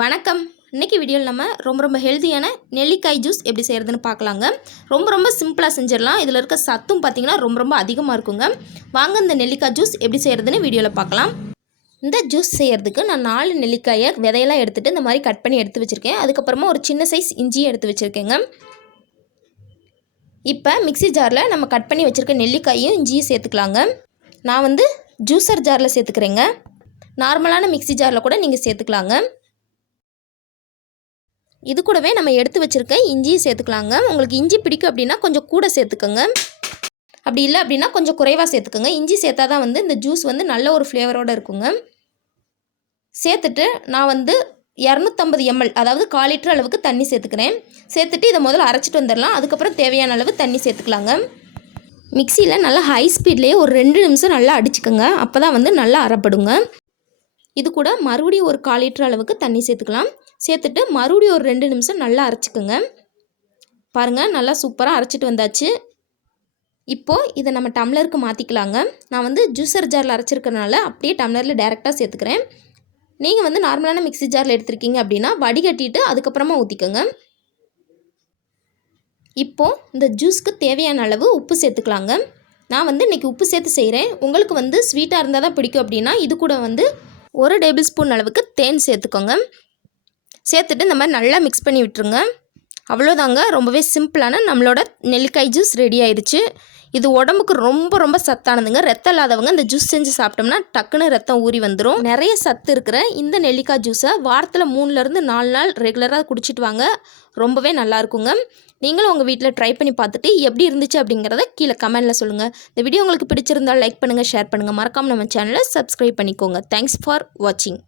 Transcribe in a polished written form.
வணக்கம். இன்றைக்கி வீடியோவில் நம்ம ரொம்ப ஹெல்த்தியான நெல்லிக்காய் ஜூஸ் எப்படி செய்கிறதுன்னு பார்க்கலாங்க. ரொம்ப சிம்பிளாக செஞ்சிடலாம். இதில் இருக்க சத்தும் பார்த்திங்கன்னா ரொம்ப அதிகமாக இருக்குங்க. வாங்க இந்த நெல்லிக்காய் ஜூஸ் எப்படி செய்கிறதுன்னு வீடியோவில் பார்க்கலாம். இந்த ஜூஸ் செய்கிறதுக்கு நான் 4 நெல்லிக்காயை விதையெல்லாம் எடுத்துகிட்டு இந்த மாதிரி கட் பண்ணி எடுத்து வச்சுருக்கேன். அதுக்கப்புறமா ஒரு சின்ன சைஸ் இஞ்சியை எடுத்து வச்சுருக்கேங்க. இப்போ மிக்ஸி ஜாரில் நம்ம கட் பண்ணி வச்சுருக்க நெல்லிக்காயும் இஞ்சியும் சேர்த்துக்கலாங்க. நான் ஜூஸர் ஜாரில் சேர்த்துக்கிறேங்க. நார்மலான மிக்ஸி ஜாரில் கூட நீங்கள் சேர்த்துக்கலாங்க. இது கூடவே நம்ம எடுத்து வச்சுருக்க இஞ்சியும் சேர்த்துக்கலாங்க. உங்களுக்கு இஞ்சி பிடிக்கும் அப்படின்னா கொஞ்சம் கூட சேர்த்துக்கோங்க. அப்படி இல்லை அப்படின்னா கொஞ்சம் குறைவாக சேர்த்துக்கோங்க. இஞ்சி சேர்த்தா தான் இந்த ஜூஸ் நல்ல ஒரு ஃப்ளேவரோடு இருக்குங்க. சேர்த்துட்டு நான் 250 ml அதாவது 1/4 லிட்டர் அளவுக்கு தண்ணி சேர்த்துக்கிறேன். சேர்த்துட்டு இதை முதல்ல அரைச்சிட்டு வந்துடலாம். அதுக்கப்புறம் தேவையான அளவு தண்ணி சேர்த்துக்கலாங்க. மிக்சியில் நல்லா ஹை ஸ்பீட்லேயே ஒரு 2 நிமிஷம் நல்லா அடிச்சுக்கோங்க. அப்போ தான் நல்லா அரைப்படுங்க. இது கூட மறுபடியும் ஒரு 1/4 லிட்டர் அளவுக்கு தண்ணி சேர்த்துக்கலாம். சேர்த்துட்டு மறுபடியும் ஒரு 2 நிமிஷம் நல்லா அரைச்சிக்கோங்க. பாருங்கள், நல்லா சூப்பராக அரைச்சிட்டு வந்தாச்சு. இப்போது இதை நம்ம டம்ளருக்கு மாற்றிக்கலாங்க. நான் ஜூஸர் ஜாரில் அரைச்சிருக்கிறனால அப்படியே டம்ளரில் டைரெக்டாக சேர்த்துக்கிறேன். நீங்கள் நார்மலான மிக்ஸி ஜாரில் எடுத்துருக்கீங்க அப்படின்னா வடிகட்டிட்டு அதுக்கப்புறமா ஊற்றிக்கோங்க. இப்போது இந்த ஜூஸ்க்கு தேவையான அளவு உப்பு சேர்த்துக்கலாங்க. நான் இன்றைக்கி உப்பு சேர்த்து செய்கிறேன். உங்களுக்கு ஸ்வீட்டாக இருந்தால் தான் பிடிக்கும் அப்படின்னா இது கூட 1 டேபிள் ஸ்பூன் அளவுக்கு தேன் சேர்த்துக்கோங்க. சேர்த்துட்டு இந்த மாதிரி நல்லா மிக்ஸ் பண்ணி விட்டுருங்க. அவ்வளோதாங்க, ரொம்பவே சிம்பிளான நம்மளோட நெல்லிக்காய் ஜூஸ் ரெடி ஆயிடுச்சு. இது உடம்புக்கு ரொம்ப சத்தானதுங்க. ரத்தம் இல்லாதவங்க இந்த ஜூஸ் செஞ்சு சாப்பிட்டோம்னா டக்குன்னு ரத்தம் ஊறி வந்துடும். நிறைய சத்து இருக்கிற இந்த நெல்லிக்காய் ஜூஸை வாரத்தில் 3லேருந்து 4 நாள் ரெகுலராக குடிச்சிட்டு வாங்க. ரொம்பவே நல்லா இருக்குங்க. நீங்களும் உங்கள் வீட்டில் ட்ரை பண்ணி பார்த்துட்டு எப்படி இருந்துச்சு அப்படிங்கிறத கீழே கமெண்டில் சொல்லுங்கள். இந்த வீடியோ உங்களுக்கு பிடிச்சிருந்தால் லைக் பண்ணுங்கள், ஷேர் பண்ணுங்கள். மறக்காமல் நம்ம சேனலை சப்ஸ்கிரைப் பண்ணிக்கோங்க. தேங்க்ஸ் ஃபார் வாட்சிங்.